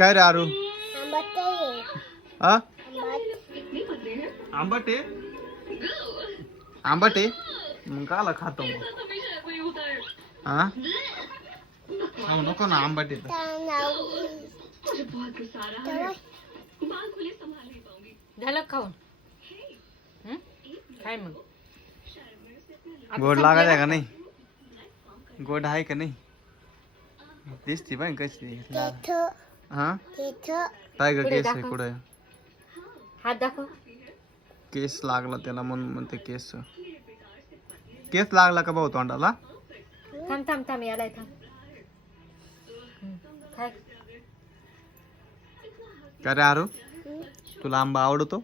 काय रे आरू हा आंबट आहे आंबट आहे मग काला खातो मग हा नको ना आंबट आहे झालं खाऊन काय मग गोड लागायचं का नाही गोड आहे का नाही दिसती बाय कशी हा काय ग केस आहे कुठे हात दाखव केस लागला त्याला म्हणून म्हणते केस केस लागला का भाऊ तोंडाला थांब थांब थांब याला थांब काय का रे आरू तुला आंबा आवडतो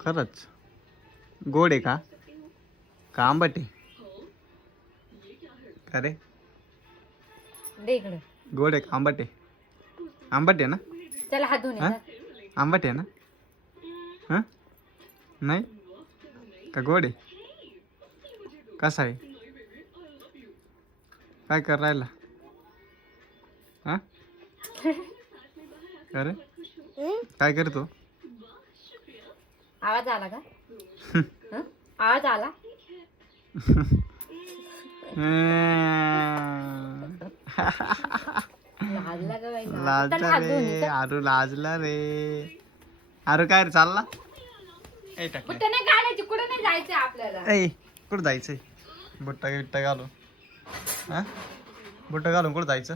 खरंच गोड आहे का आंबट आहे का रे दे इकडे गोड आहे का आंबट आहे आंबट आहे ना चला हात धुवून हा? आंबट आहे ना हा नाही का गोड आहे कसा आहे काय कर राहिला हा अरे काय करतो आवाज आला का हं? आवाज आला लाजला का बाई? लाजला रे आरू लाजला रे आरू काय रे चालला ए टाकले कुठं नाही घालायची कुठं नाही जायचं आपल्याला ए कुठं जायचंय बुट्टा बिट्टा घालून हा बुट्टा घालून कुठं जायचं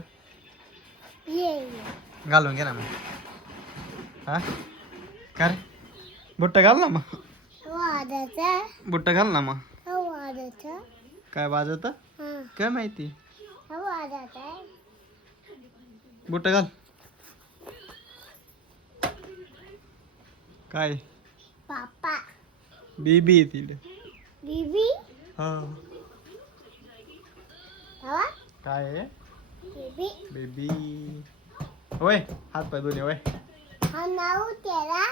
घालून घे ना मग हा काय रे बुट्टा घाल ना मग बुट्टा घाल ना मग काय वाजत काय माहिती बुट्टा घाल काय पापा बीबी आहे तिकडे बीबी हा हवा काय आहे बीबी बेबी होय हात पाय दोन्ही होय हा नाव तेरा